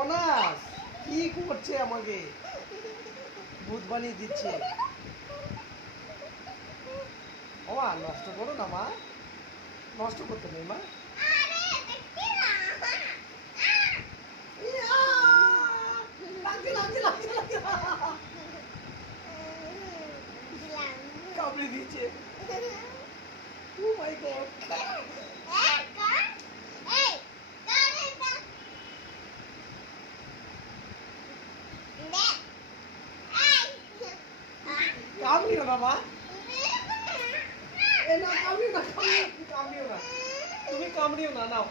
Bonus কি করছে আমাকে ভূত বানিয়ে দিচ্ছে। ও মা নষ্ট করো না মা, নষ্ট করতে নেই মা। কামড়ে দিয়েছে। ও মাই গড। কামড়িও না মা, এ না কামড়িও না, কামড়িও না, তুমি কামড়িও না। নাও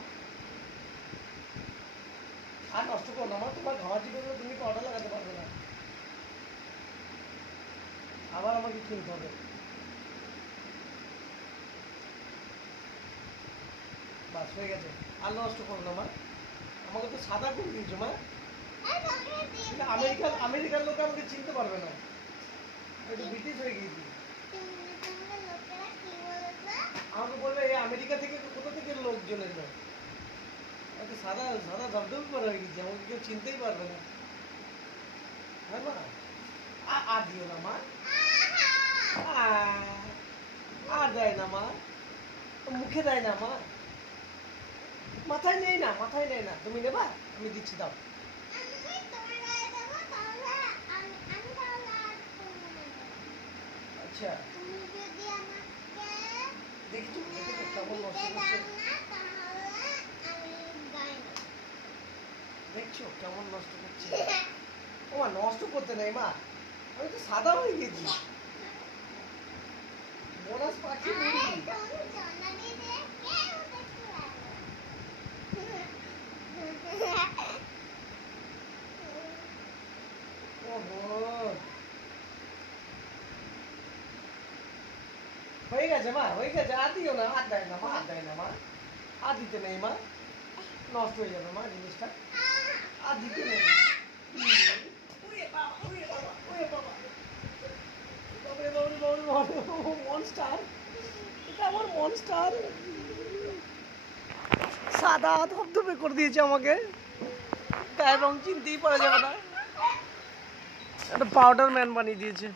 আর নষ্ট করো না মা, তোমার ঘামাচি করলে তুমি পাউডার লাগাতে পারবে না, আবার আমাকে কিনতে হবে। বাস হয়ে গেছে, আর নষ্ট করো না মা। আমাকে তো সাদা করে দিয়েছো মা। আমেরিকার লোক আমাকে চিনতে পারবে না, একটু ব্রিটিশ হয়ে গিয়েছি। আমাকে বলবে এই আমেরিকা থেকে কোথা থেকে লোকজন এলো, সাদা সাদা ধবধবে করে হয়ে গেছি, আমাকে কেউ চিনতেই পারবে না। হ্যাঁ মা, আর দিও না মা, আর দেয় না মা, মুখে দেয় না মা, মাথায় নেই না, মাথায় নেই না। তুমি নেবা, আমি দিচ্ছি, দাও। আচ্ছা দেখছো কেমন নষ্ট করছে, দেখছো কেমন নষ্ট করছে। ও মা নষ্ট করতে নেই মা, আমি তো সাদা হয়ে গেছি। বোনাস পাখি হয়ে গেছে মা, হয়ে গেছে, আর দিও না, আর দেয় না মা, আর দেয় না মা, আর দিতে নেই মা, নষ্ট হয়ে যাবে মা জিনিসটা, আর দিতে নেই। মনস্টার, এটা আমার মনস্টার, সাদা ধবধবে করে দিয়েছে আমাকে, গায়ের রং চিনতেই পারা যাবে না, একটা পাউডার ম্যান বানিয়ে দিয়েছে।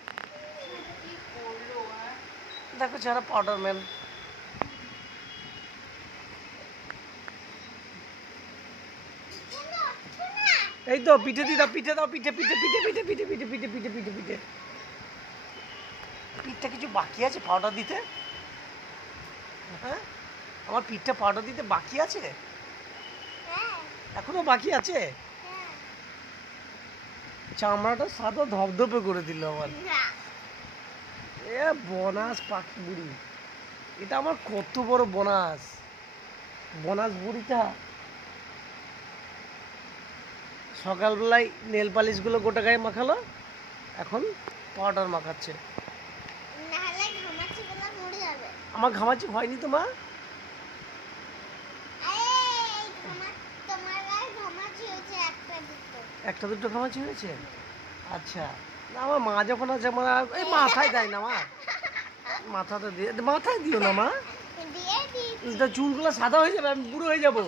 দেখো যারা পাউডার ম্যান, এই তো পিঠে দি দাও, পিঠে দাও, পিঠে পিঠে পিঠে পিঠে পিঠে পিঠে পিঠে পিঠে পিঠে পিঠে পিঠটা কিছু বাকি আছে পাউডার দিতে? হ্যাঁ আমার পিঠটা পাউডার দিতে বাকি আছে, এখনো বাকি আছে। চামড়াটা সাদা ধবধবে করে দিল আমার। এ বোনাস পাখি বুড়ি, এটা আমার কত বড় বোনাস, বোনাস বুড়িটা সকালবেলায় নেল পালিশগুলো গোটা গায়ে মাখালো, এখন পাউডার মাখাচ্ছে। আমার ঘামাচি হয়নি তো মা, একটা দুটো ঘামাচি হয়েছে। আচ্ছা না আমার মা যখন আছে আমার এই মাথায় দেয় না মা, মাথাটা দিয়ে, মাথায় দিও না মা, চুলগুলো সাদা হয়ে যাবে, আমি বুড়ো হয়ে যাবো।